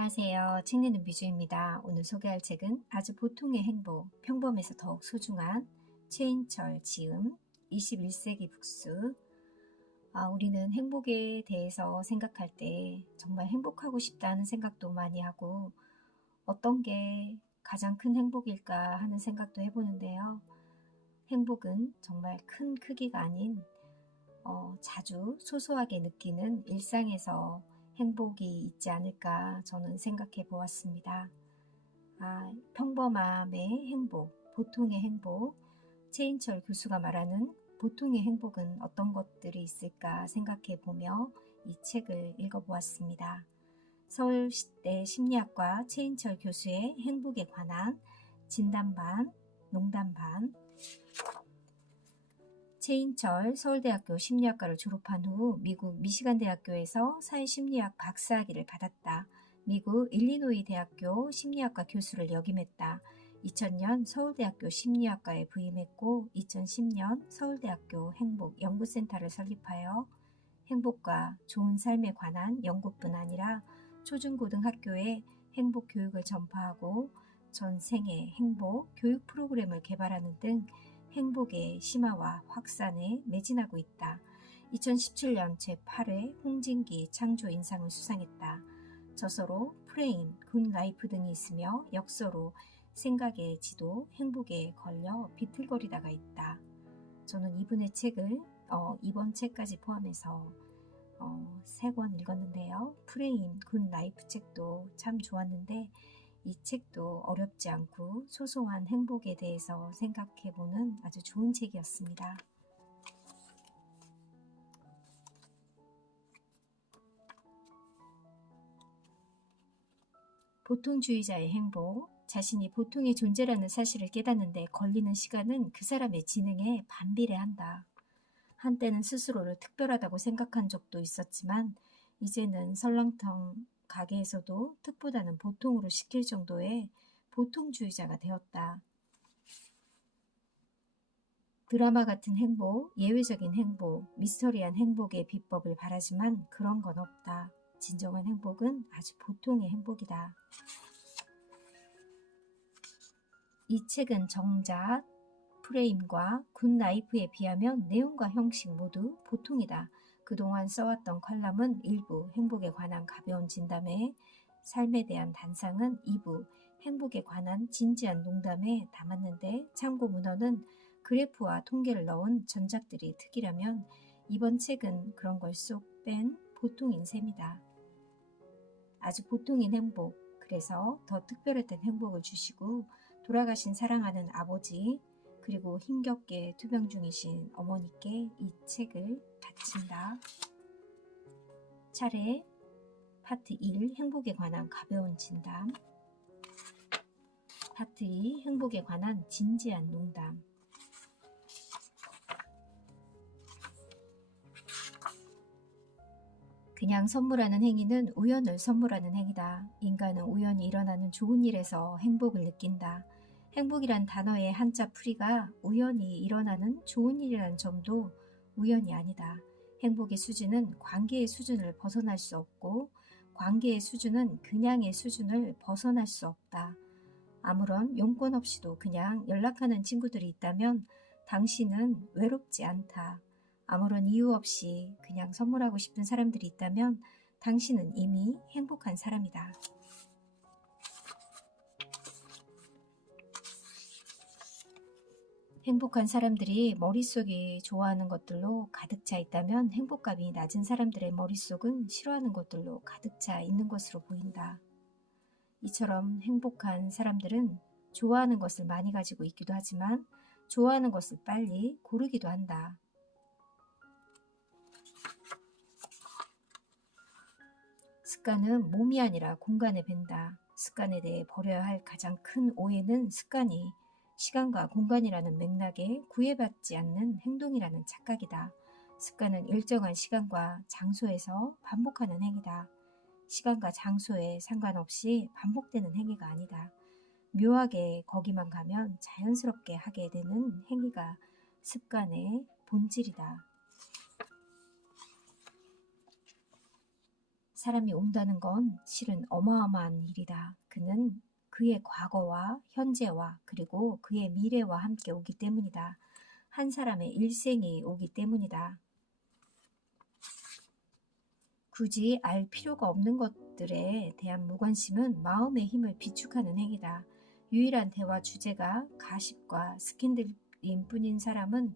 안녕하세요. 책 읽는 뮤즈입니다. 오늘 소개할 책은 아주 보통의 행복, 평범해서 더욱 소중한 최인철 지음 21세기 북수. 우리는 행복에 대해서 생각할 때 정말 행복하고 싶다는 생각도 많이 하고 어떤 게 가장 큰 행복일까 하는 생각도 해보는데요. 행복은 정말 큰 크기가 아닌 자주 소소하게 느끼는 일상에서 행복이 있지 않을까 저는 생각해 보았습니다. 평범함의 행복, 보통의 행복, 최인철 교수가 말하는 보통의 행복은 어떤 것들이 있을까 생각해 보며 이 책을 읽어보았습니다. 서울대 심리학과 최인철 교수의 행복에 관한 진담반, 농담반. 최인철 서울대학교 심리학과를 졸업한 후 미국 미시간 대학교에서 사회심리학 박사학위를 받았다. 미국 일리노이 대학교 심리학과 교수를 역임했다. 2000년 서울대학교 심리학과에 부임했고 2010년 서울대학교 행복연구센터를 설립하여 행복과 좋은 삶에 관한 연구뿐 아니라 초중고등학교에 행복 교육을 전파하고 전 생애 행복 교육 프로그램을 개발하는 등 행복의 심화와 확산에 매진하고 있다. 2017년 제8회 홍진기 창조인상을 수상했다. 저서로 프레임, 굿라이프 등이 있으며 역서로 생각의 지도, 행복에 걸려 비틀거리다가 있다. 저는 이분의 책을 이번 책까지 포함해서 3권 읽었는데요. 프레임, 굿라이프 책도 참 좋았는데 이 책도 어렵지 않고 소소한 행복에 대해서 생각해보는 아주 좋은 책이었습니다. 보통주의자의 행복, 자신이 보통의 존재라는 사실을 깨닫는데 걸리는 시간은 그 사람의 지능에 반비례한다. 한때는 스스로를 특별하다고 생각한 적도 있었지만 이제는 설렁탕 가게에서도 특보다는 보통으로 시킬 정도의 보통주의자가 되었다. 드라마 같은 행복, 예외적인 행복, 미스터리한 행복의 비법을 바라지만 그런 건 없다. 진정한 행복은 아주 보통의 행복이다. 이 책은 정작 프레임과 굿라이프에 비하면 내용과 형식 모두 보통이다. 그동안 써왔던 컬럼은 1부 행복에 관한 가벼운 진담에, 삶에 대한 단상은 2부 행복에 관한 진지한 농담에 담았는데 참고 문헌은 그래프와 통계를 넣은 전작들이 특이라면 이번 책은 그런 걸 쏙 뺀 보통인 셈이다. 아주 보통인 행복, 그래서 더 특별했던 행복을 주시고 돌아가신 사랑하는 아버지 그리고 힘겹게 투병 중이신 어머니께 이 책을 바친다. 차례 파트 1 행복에 관한 가벼운 진담, 파트 2 행복에 관한 진지한 농담. 그냥 선물하는 행위는 우연을 선물하는 행위다. 인간은 우연히 일어나는 좋은 일에서 행복을 느낀다. 행복이란 단어의 한자 풀이가 우연히 일어나는 좋은 일이라는 점도 우연이 아니다. 행복의 수준은 관계의 수준을 벗어날 수 없고 관계의 수준은 그냥의 수준을 벗어날 수 없다. 아무런 용건 없이도 그냥 연락하는 친구들이 있다면 당신은 외롭지 않다. 아무런 이유 없이 그냥 선물하고 싶은 사람들이 있다면 당신은 이미 행복한 사람이다. 행복한 사람들이 머릿속이 좋아하는 것들로 가득 차 있다면 행복감이 낮은 사람들의 머릿속은 싫어하는 것들로 가득 차 있는 것으로 보인다. 이처럼 행복한 사람들은 좋아하는 것을 많이 가지고 있기도 하지만 좋아하는 것을 빨리 고르기도 한다. 습관은 몸이 아니라 공간에 밴다. 습관에 대해 버려야 할 가장 큰 오해는 습관이 시간과 공간이라는 맥락에 구애받지 않는 행동이라는 착각이다. 습관은 일정한 시간과 장소에서 반복하는 행위다. 시간과 장소에 상관없이 반복되는 행위가 아니다. 묘하게 거기만 가면 자연스럽게 하게 되는 행위가 습관의 본질이다. 사람이 온다는 건 실은 어마어마한 일이다. 그는 그의 과거와 현재와 그리고 그의 미래와 함께 오기 때문이다. 한 사람의 일생이 오기 때문이다. 굳이 알 필요가 없는 것들에 대한 무관심은 마음의 힘을 비축하는 행위다. 유일한 대화 주제가 가십과 스캔들인 뿐인 사람은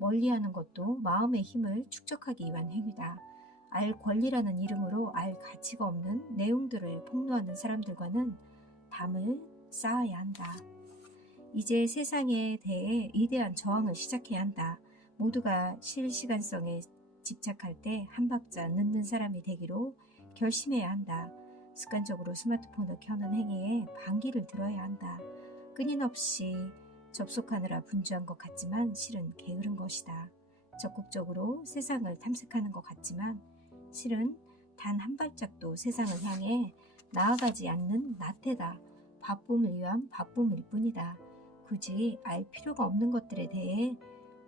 멀리하는 것도 마음의 힘을 축적하기 위한 행위다. 알 권리라는 이름으로 알 가치가 없는 내용들을 폭로하는 사람들과는 담을 쌓아야 한다. 이제 세상에 대해 위대한 저항을 시작해야 한다. 모두가 실시간성에 집착할 때 한 박자 늦는 사람이 되기로 결심해야 한다. 습관적으로 스마트폰을 켜는 행위에 반기를 들어야 한다. 끊임없이 접속하느라 분주한 것 같지만 실은 게으른 것이다. 적극적으로 세상을 탐색하는 것 같지만 실은 단 한 발짝도 세상을 향해 나아가지 않는 나태다. 바쁨을 위한 바쁨일 뿐이다. 굳이 알 필요가 없는 것들에 대해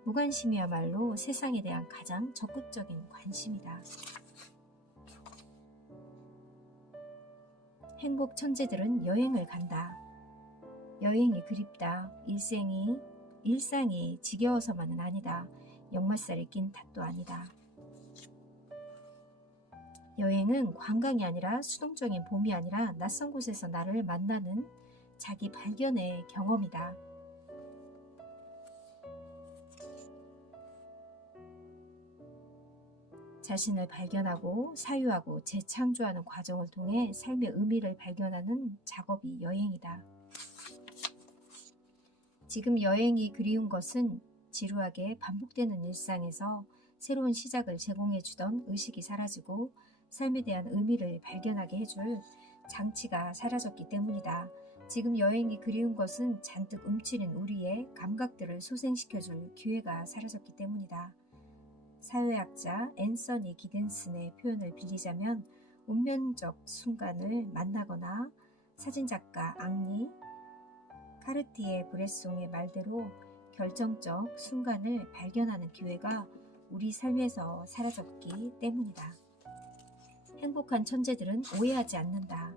무관심이야말로 세상에 대한 가장 적극적인 관심이다. 행복 천재들은 여행을 간다. 여행이 그립다. 일상이 지겨워서만은 아니다. 역마살이 낀 탓도 아니다. 여행은 관광이 아니라 수동적인 봄이 아니라 낯선 곳에서 나를 만나는 자기 발견의 경험이다. 자신을 발견하고 사유하고 재창조하는 과정을 통해 삶의 의미를 발견하는 작업이 여행이다. 지금 여행이 그리운 것은 지루하게 반복되는 일상에서 새로운 시작을 제공해주던 의식이 사라지고 삶에 대한 의미를 발견하게 해줄 장치가 사라졌기 때문이다. 지금 여행이 그리운 것은 잔뜩 움츠린 우리의 감각들을 소생시켜줄 기회가 사라졌기 때문이다. 사회학자 앤서니 기덴슨의 표현을 빌리자면 운명적 순간을 만나거나 사진작가 앙리 카르티에 브레송의 말대로 결정적 순간을 발견하는 기회가 우리 삶에서 사라졌기 때문이다. 행복한 천재들은 오해하지 않는다.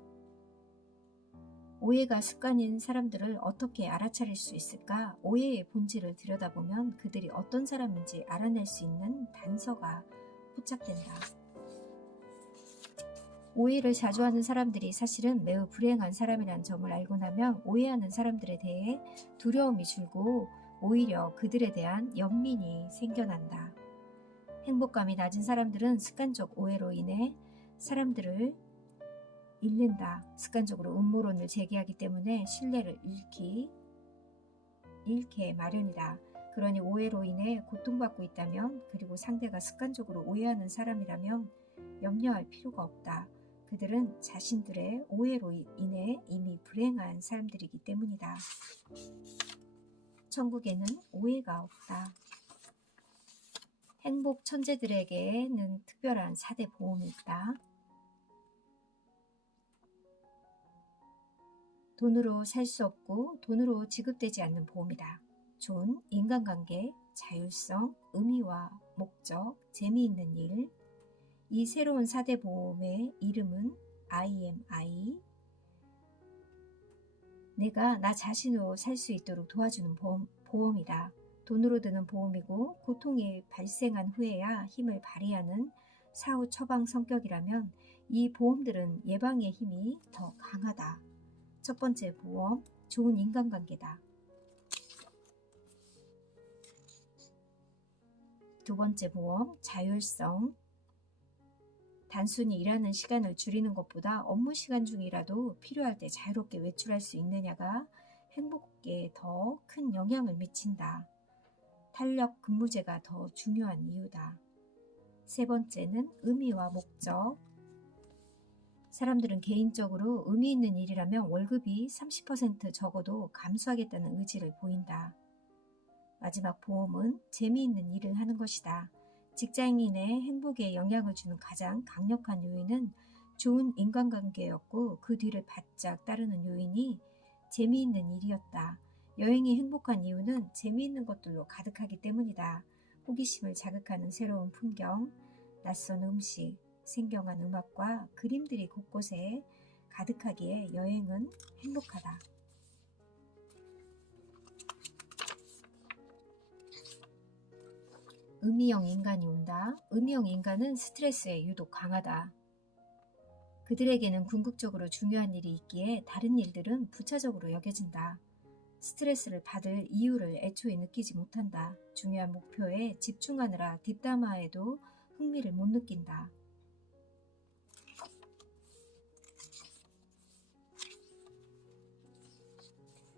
오해가 습관인 사람들을 어떻게 알아차릴 수 있을까? 오해의 본질을 들여다보면 그들이 어떤 사람인지 알아낼 수 있는 단서가 포착된다. 오해를 자주 하는 사람들이 사실은 매우 불행한 사람이라는 점을 알고 나면 오해하는 사람들에 대해 두려움이 줄고 오히려 그들에 대한 연민이 생겨난다. 행복감이 낮은 사람들은 습관적 오해로 인해 사람들을 잃는다. 습관적으로 음모론을 제기하기 때문에 신뢰를 잃게 마련이다. 그러니 오해로 인해 고통받고 있다면 그리고 상대가 습관적으로 오해하는 사람이라면 염려할 필요가 없다. 그들은 자신들의 오해로 인해 이미 불행한 사람들이기 때문이다. 천국에는 오해가 없다. 행복 천재들에게는 특별한 4대 보험이 있다. 돈으로 살 수 없고 돈으로 지급되지 않는 보험이다. 좋은 인간관계, 자율성, 의미와 목적, 재미있는 일. 이 새로운 4대 보험의 이름은 IMI. 내가 나 자신으로 살 수 있도록 도와주는 보험이다. 돈으로 드는 보험이고 고통이 발생한 후에야 힘을 발휘하는 사후 처방 성격이라면 이 보험들은 예방의 힘이 더 강하다. 첫 번째 보험, 좋은 인간관계다. 두 번째 보험, 자율성. 단순히 일하는 시간을 줄이는 것보다 업무 시간 중이라도 필요할 때 자유롭게 외출할 수 있느냐가 행복에 더 큰 영향을 미친다. 탄력 근무제가 더 중요한 이유다. 세 번째는 의미와 목적. 사람들은 개인적으로 의미 있는 일이라면 월급이 30% 적어도 감수하겠다는 의지를 보인다. 마지막 보험은 재미있는 일을 하는 것이다. 직장인의 행복에 영향을 주는 가장 강력한 요인은 좋은 인간관계였고 그 뒤를 바짝 따르는 요인이 재미있는 일이었다. 여행이 행복한 이유는 재미있는 것들로 가득하기 때문이다. 호기심을 자극하는 새로운 풍경, 낯선 음식, 생경한 음악과 그림들이 곳곳에 가득하기에 여행은 행복하다. 의미형 인간이 온다. 의미형 인간은 스트레스에 유독 강하다. 그들에게는 궁극적으로 중요한 일이 있기에 다른 일들은 부차적으로 여겨진다. 스트레스를 받을 이유를 애초에 느끼지 못한다. 중요한 목표에 집중하느라 뒷담화에도 흥미를 못 느낀다.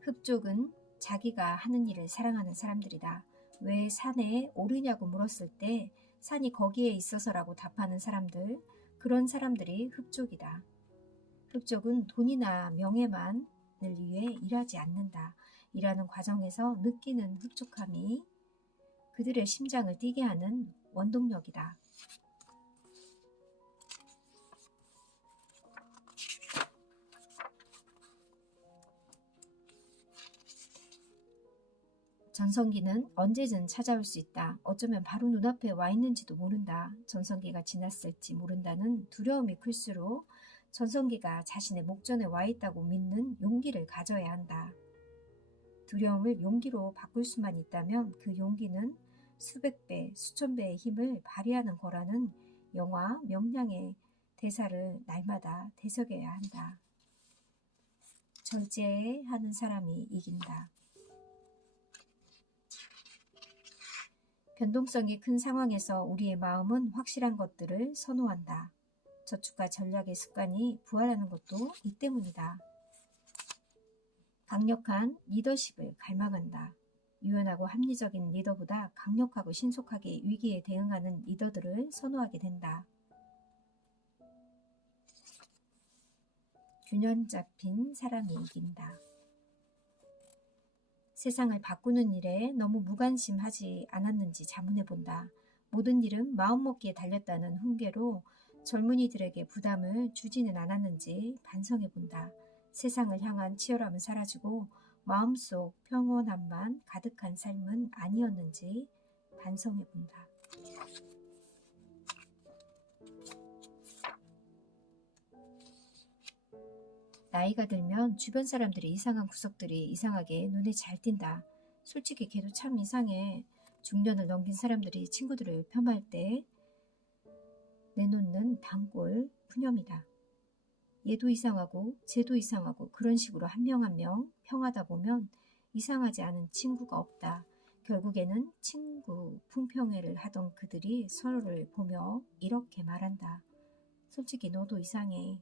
흡족은 자기가 하는 일을 사랑하는 사람들이다. 왜 산에 오르냐고 물었을 때 산이 거기에 있어서라고 답하는 사람들, 그런 사람들이 흡족이다. 흡족은 돈이나 명예만을 위해 일하지 않는다. 일하는 과정에서 느끼는 흡족함이 그들의 심장을 뛰게 하는 원동력이다. 전성기는 언제든 찾아올 수 있다. 어쩌면 바로 눈앞에 와 있는지도 모른다. 전성기가 지났을지 모른다는 두려움이 클수록 전성기가 자신의 목전에 와 있다고 믿는 용기를 가져야 한다. 두려움을 용기로 바꿀 수만 있다면 그 용기는 수백 배, 수천 배의 힘을 발휘하는 거라는 영화 명량의 대사를 날마다 되새겨야 한다. 절제하는 사람이 이긴다. 변동성이 큰 상황에서 우리의 마음은 확실한 것들을 선호한다. 저축과 전략의 습관이 부활하는 것도 이 때문이다. 강력한 리더십을 갈망한다. 유연하고 합리적인 리더보다 강력하고 신속하게 위기에 대응하는 리더들을 선호하게 된다. 균형 잡힌 사람이 이긴다. 세상을 바꾸는 일에 너무 무관심하지 않았는지 자문해본다. 모든 일은 마음먹기에 달렸다는 훈계로 젊은이들에게 부담을 주지는 않았는지 반성해본다. 세상을 향한 치열함은 사라지고 마음속 평온함만 가득한 삶은 아니었는지 반성해본다. 나이가 들면 주변 사람들이 이상한 구석들이 이상하게 눈에 잘 띈다. 솔직히 걔도 참 이상해. 중년을 넘긴 사람들이 친구들을 폄하할 때 내놓는 단골 푸념이다. 얘도 이상하고 쟤도 이상하고 그런 식으로 한 명 한 명 평하다 보면 이상하지 않은 친구가 없다. 결국에는 친구 풍평회를 하던 그들이 서로를 보며 이렇게 말한다. 솔직히 너도 이상해.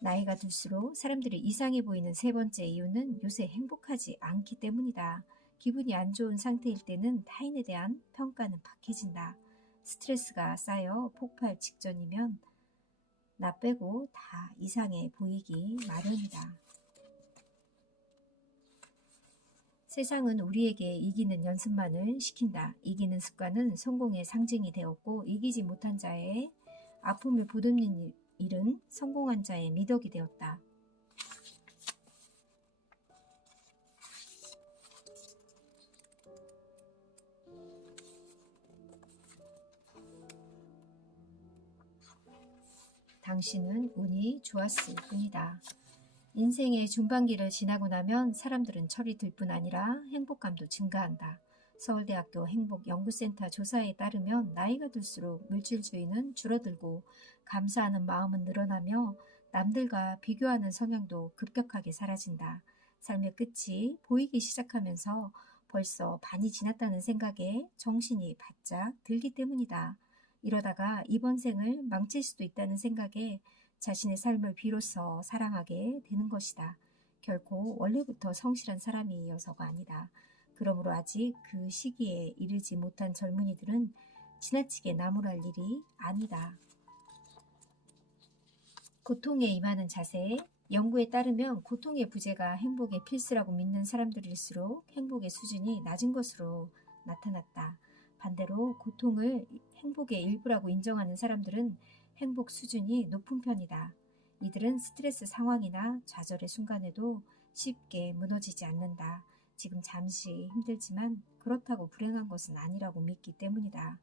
나이가 들수록 사람들이 이상해 보이는 세 번째 이유는 요새 행복하지 않기 때문이다. 기분이 안 좋은 상태일 때는 타인에 대한 평가는 박해진다. 스트레스가 쌓여 폭발 직전이면 나 빼고 다 이상해 보이기 마련이다. 세상은 우리에게 이기는 연습만을 시킨다. 이기는 습관은 성공의 상징이 되었고 이기지 못한 자의 아픔을 보듬는 일은 성공한 자의 미덕이 되었다. 당신은 운이 좋았을 뿐이다. 인생의 중반기를 지나고 나면 사람들은 철이 들 뿐 아니라 행복감도 증가한다. 서울대학교 행복연구센터 조사에 따르면 나이가 들수록 물질주의는 줄어들고 감사하는 마음은 늘어나며 남들과 비교하는 성향도 급격하게 사라진다. 삶의 끝이 보이기 시작하면서 벌써 반이 지났다는 생각에 정신이 바짝 들기 때문이다. 이러다가 이번 생을 망칠 수도 있다는 생각에 자신의 삶을 비로소 사랑하게 되는 것이다. 결코 원래부터 성실한 사람이어서가 아니다. 그러므로 아직 그 시기에 이르지 못한 젊은이들은 지나치게 나무랄 일이 아니다. 고통에 임하는 자세. 연구에 따르면 고통의 부재가 행복의 필수라고 믿는 사람들일수록 행복의 수준이 낮은 것으로 나타났다. 반대로 고통을 행복의 일부라고 인정하는 사람들은 행복 수준이 높은 편이다. 이들은 스트레스 상황이나 좌절의 순간에도 쉽게 무너지지 않는다. 지금 잠시 힘들지만 그렇다고 불행한 것은 아니라고 믿기 때문이다.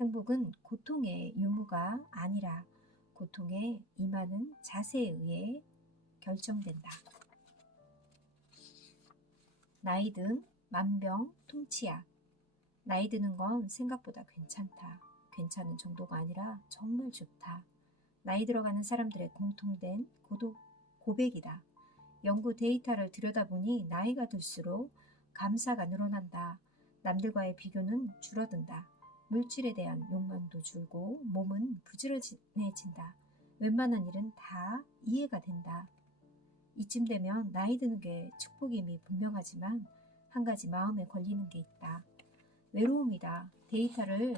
행복은 고통의 유무가 아니라 고통에 임하는 자세에 의해 결정된다. 나이 든 만병통치약. 나이 드는 건 생각보다 괜찮다. 괜찮은 정도가 아니라 정말 좋다. 나이 들어가는 사람들의 공통된 고백이다. 연구 데이터를 들여다보니 나이가 들수록 감사가 늘어난다. 남들과의 비교는 줄어든다. 물질에 대한 욕망도 줄고 몸은 부지런해진다. 웬만한 일은 다 이해가 된다. 이쯤 되면 나이 드는 게 축복임이 분명하지만 한 가지 마음에 걸리는 게 있다. 외로움이다. 데이터를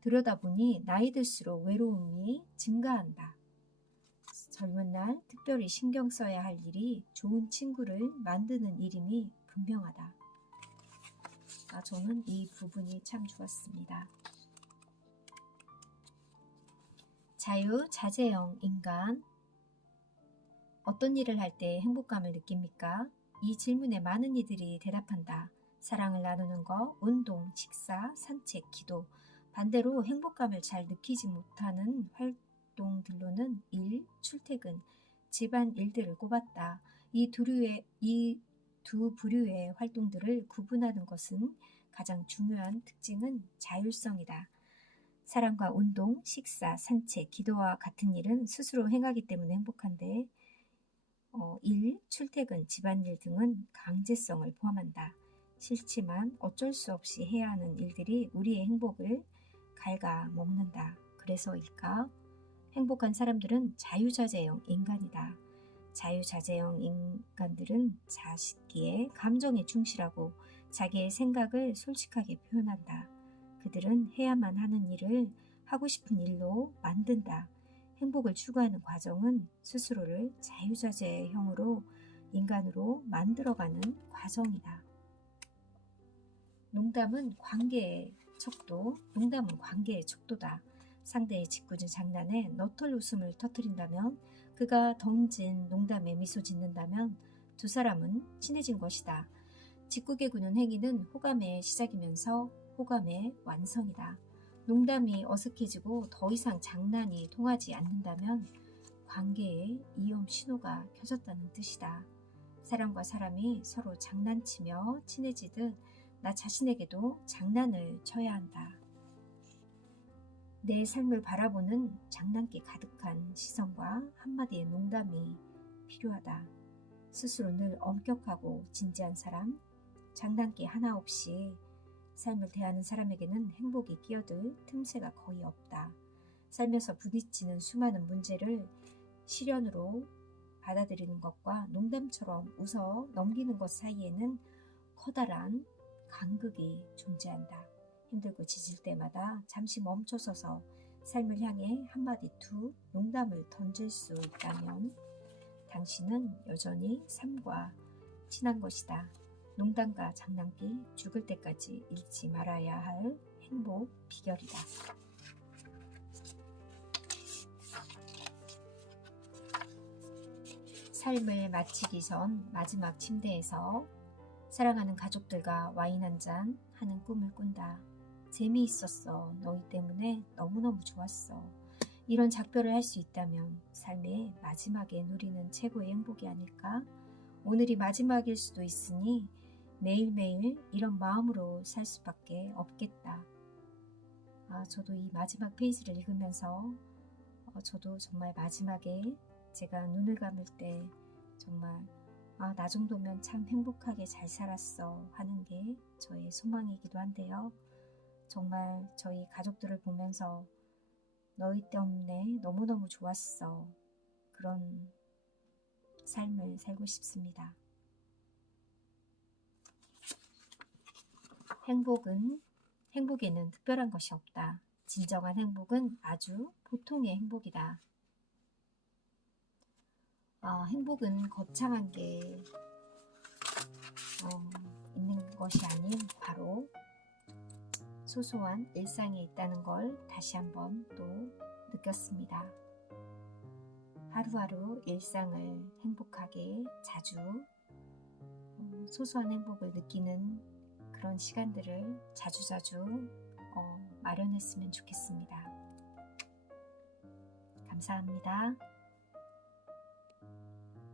들여다보니 나이 들수록 외로움이 증가한다. 젊은 날 특별히 신경 써야 할 일이 좋은 친구를 만드는 일임이 분명하다. 저는 이 부분이 참 좋았습니다. 자유자재형 인간. 어떤 일을 할 때 행복감을 느낍니까? 이 질문에 많은 이들이 대답한다. 사랑을 나누는 것, 운동, 식사, 산책, 기도. 반대로 행복감을 잘 느끼지 못하는 활동들로는 일, 출퇴근, 집안 일들을 꼽았다. 이 두 부류의 활동들을 구분하는 것은 가장 중요한 특징은 자율성이다. 사랑과 운동, 식사, 산책, 기도와 같은 일은 스스로 행하기 때문에 행복한데 일, 출퇴근, 집안일 등은 강제성을 포함한다. 싫지만 어쩔 수 없이 해야 하는 일들이 우리의 행복을 갉아먹는다. 그래서일까? 행복한 사람들은 자유자재형 인간이다. 자유자재형 인간들은 자식기에 감정에 충실하고 자기의 생각을 솔직하게 표현한다. 그들은 해야만 하는 일을 하고 싶은 일로 만든다. 행복을 추구하는 과정은 스스로를 자유자재형으로 인간으로 만들어가는 과정이다. 농담은 관계의 척도다. 상대의 짓궂은 장난에 너털 웃음을 터뜨린다면, 그가 던진 농담에 미소 짓는다면 두 사람은 친해진 것이다. 짓궂게 구는 행위는 호감의 시작이면서 호감의 완성이다. 농담이 어색해지고 더 이상 장난이 통하지 않는다면 관계에 이용 신호가 켜졌다는 뜻이다. 사람과 사람이 서로 장난치며 친해지듯 나 자신에게도 장난을 쳐야 한다. 내 삶을 바라보는 장난기 가득한 시선과 한마디의 농담이 필요하다. 스스로 늘 엄격하고 진지한 사람, 장난기 하나 없이 삶을 대하는 사람에게는 행복이 끼어들 틈새가 거의 없다. 살면서 부딪히는 수많은 문제를 시련으로 받아들이는 것과 농담처럼 웃어 넘기는 것 사이에는 커다란 간극이 존재한다. 힘들고 지칠 때마다 잠시 멈춰서서 삶을 향해 한마디 두 농담을 던질 수 있다면 당신은 여전히 삶과 친한 것이다. 농담과 장난기 죽을 때까지 잃지 말아야 할 행복 비결이다. 삶을 마치기 전 마지막 침대에서 사랑하는 가족들과 와인 한잔 하는 꿈을 꾼다. 재미있었어. 너희 때문에 너무너무 좋았어. 이런 작별을 할 수 있다면 삶의 마지막에 누리는 최고의 행복이 아닐까? 오늘이 마지막일 수도 있으니 매일매일 이런 마음으로 살 수밖에 없겠다. 저도 이 마지막 페이지를 읽으면서 저도 정말 마지막에 제가 눈을 감을 때 정말 나 정도면 참 행복하게 잘 살았어 하는 게 저의 소망이기도 한데요. 정말 저희 가족들을 보면서 너희 때문에 너무너무 좋았어. 그런 삶을 살고 싶습니다. 행복에는 특별한 것이 없다. 진정한 행복은 아주 보통의 행복이다. 행복은 거창한 게 있는 것이 아닌 바로 소소한 일상에 있다는 걸 다시 한번 또 느꼈습니다. 하루하루 일상을 행복하게 자주 소소한 행복을 느끼는 그런 시간들을 자주자주 마련했으면 좋겠습니다. 감사합니다.